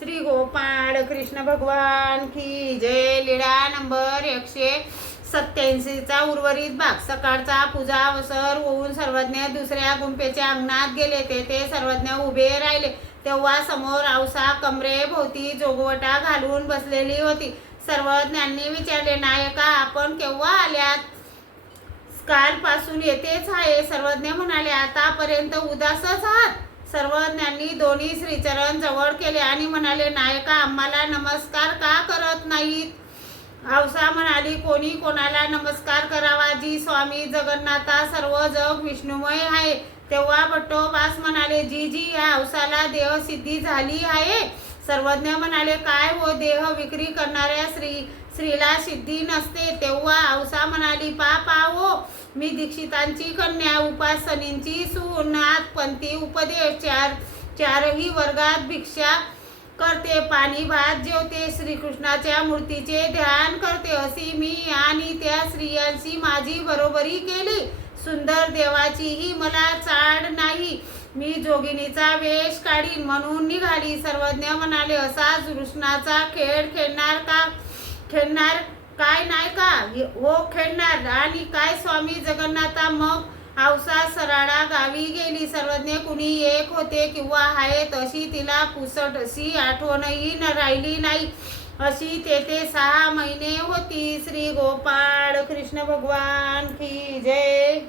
श्री गोपाळ कृष्ण भगवान की जय. लीळा नंबर 187चा उर्वरित भाग. सकाळचा पूजा अवसर होऊन सर्वज्ञ दुसऱ्या गुंफेच्या अंगणात गेले. तेथे सर्वज्ञ उभे राहिले तेव्हा समोर औसा कमरेभोवती जोगवटा घालून बसलेली होती. सर्वज्ञांनी विचारले, नायका आपण केव्हा आल्यात? कालपासून येतेच आहे. सर्वज्ञ म्हणाले, आतापर्यंत उदासच आहात. सर्वज्ञांनी दोन्ही श्रीचरण जवळ केले आणि म्हणाले, नायका आम्हाला नमस्कार का करत नाहीत? औसा म्हणाली, कोणी कोणाला नमस्कार करावा? जी स्वामी जगन्नाथा सर्व जग विष्णुमय आहे. तेव्हा भट्टोबास म्हणाले, जी या औसाला देहसिद्धी झाली आहे. सर्वज्ञ म्हणाले, काय हो, देह विक्री करणाऱ्या स्त्रीला सिद्धी नसते. तेव्हा औसा म्हणाली, पाहो, मी दीक्षितांची कन्या, उपासनींची सून, पंथी उपदेश, चारही वर्गात भिक्षा करते, पाणी भात जेवते, श्रीकृष्णाच्या मूर्तीचे ध्यान करते. अशी मी आणि त्या स्त्रियांची माझी बरोबरी केली. सुंदर देवाचीही मला चाड नाही. मी जोगिनीचा वेश काढीन म्हणून निघाली. सर्वज्ञ म्हणाले, असा कृष्णाचा खेळ खेळणार काय नाही का? हो खेळणार. आणि काय स्वामी जगन्नाथा? मग औसा सराडा गावी गेली. सर्वज्ञ कुणी एक होते किंवा आहेत अशी तिला पुसटशी आठवणही राहिली नाही. अशी तेथे 6 महिने होती. श्री गोपाळ कृष्ण भगवान की जय.